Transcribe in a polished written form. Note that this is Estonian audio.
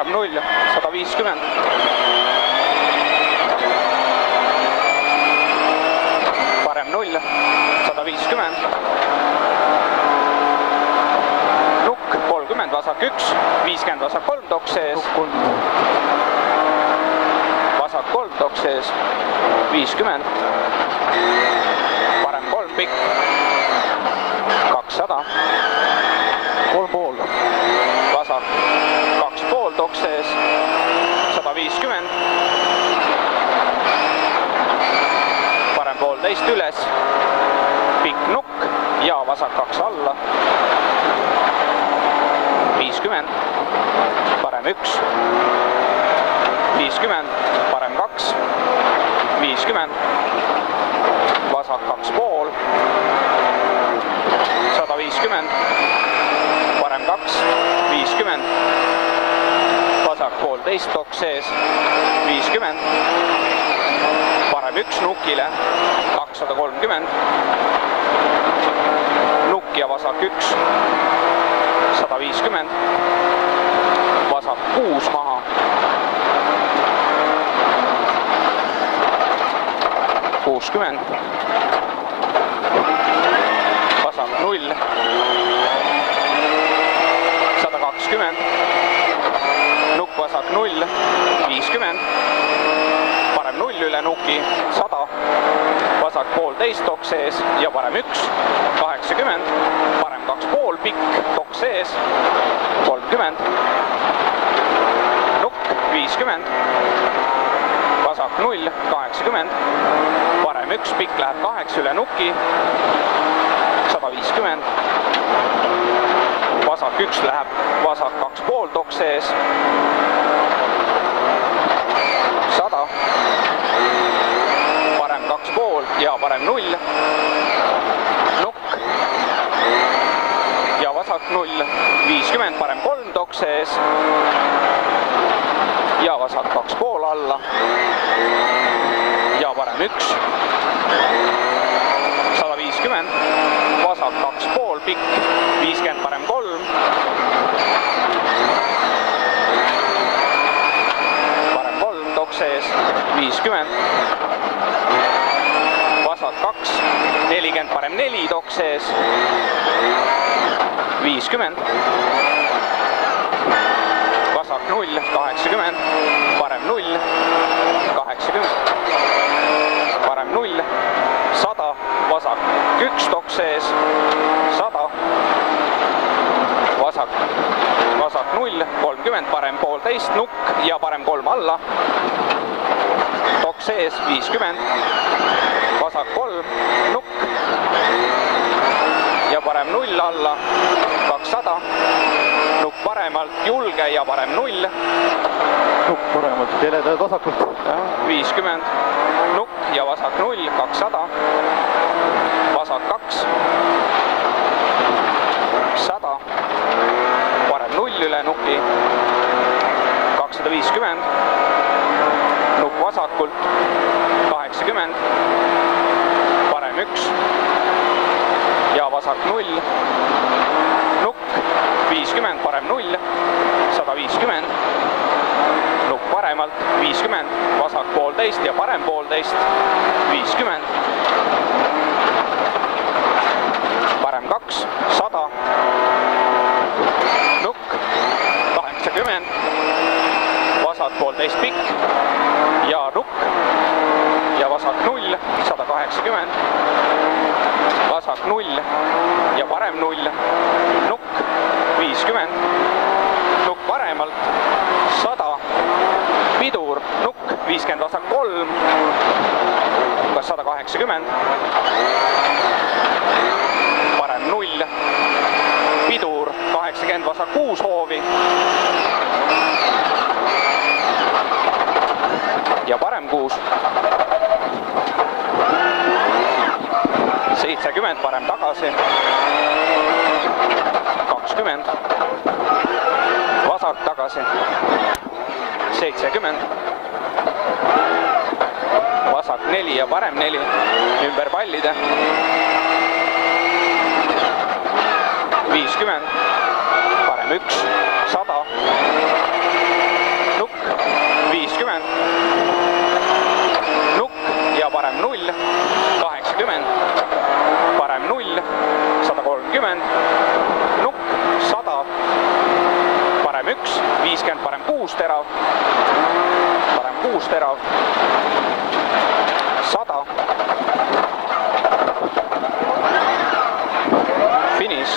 parem 0, 150. Parem 0, 150. Nukk 30, vasak 1, 50, vasak 3 toks sees. Vasak 3 toks sees, 50. Parem 3 pikk, 200. 3,5. Vasak 2,5 toks sees, 150. Parem 1,5 üles, pikk nukk ja vasak 2 alla, 50. Parem 1, 50. Parem 2, 50. Vasak 2,5, 150. Parem 2, 50. Vasak 1,5 toks sees, 50. Parem 1 nukile, 230. Nukk ja vasak 1, 150. Vasak 6 maha. Vasak 0, 120. Nukk vasak 0, 50. Parem 0 üle nuki, 100. Vasak 1,5 toks sees ja parem 1, 80. Parem 2,5 pikk toks sees, 30. Nukk 50. Vasak 0, 80. Parem 1 pikk läheb 8 üle nuki, 150. Vasak 1 läheb vasak 2,5 toks sees, 100. Parem 2,5 ja parem 0. Nukk ja vasak 0, 50. Parem 3 toks sees ja vasak 2,5 alla ja parem 1, 150. Vasak 2,5 pikk, 50. Parem 3. Parem 3 toks sees, 50. Vasak 2, 40. Parem 4 toks sees, 50. Vasak 0, 80. Parem 0, 80. Parem 0, 100. Vasak 1 toks sees, 100. Vasak 0, 30. Parem 1,5 nukk ja parem 3 alla. Toks sees, 50. Vasak 3 nukk ja parem 0 alla, 200. Nukk paremalt, julge ja parem 0. Nukk paremalt, heledad vasakult. 50. Nukk ja vasak 0, 200. Vasak 2, 100. Parem 0 üle nuki, 250. Nukk vasakult, 80. Parem 1 ja vasak 0. Nukk 50, parem 0, 150. Nukk paremalt, 50. Vasak 1,5 ja parem 1,5, 50. Parem 2, 100. Nukk 80. Vasak 1,5 pikk ja nukk ja vasak 0, 180. Vasak 0 ja parem 0. Nukk 50. Nukk paremalt, 100. Pidur, nukk 50, vasak 3. Kas 180. Parem 0. Pidur 80, vasak 6 hoovi. Ja parem 6. 70, parem tagasi. 20. Vasak tagasi. 70. Vasak 4 ja parem 4. Ümber pallide. 50. Parem 1, 100. 1, 50 parem 6 terav, parem 6 terav, 100, finiš.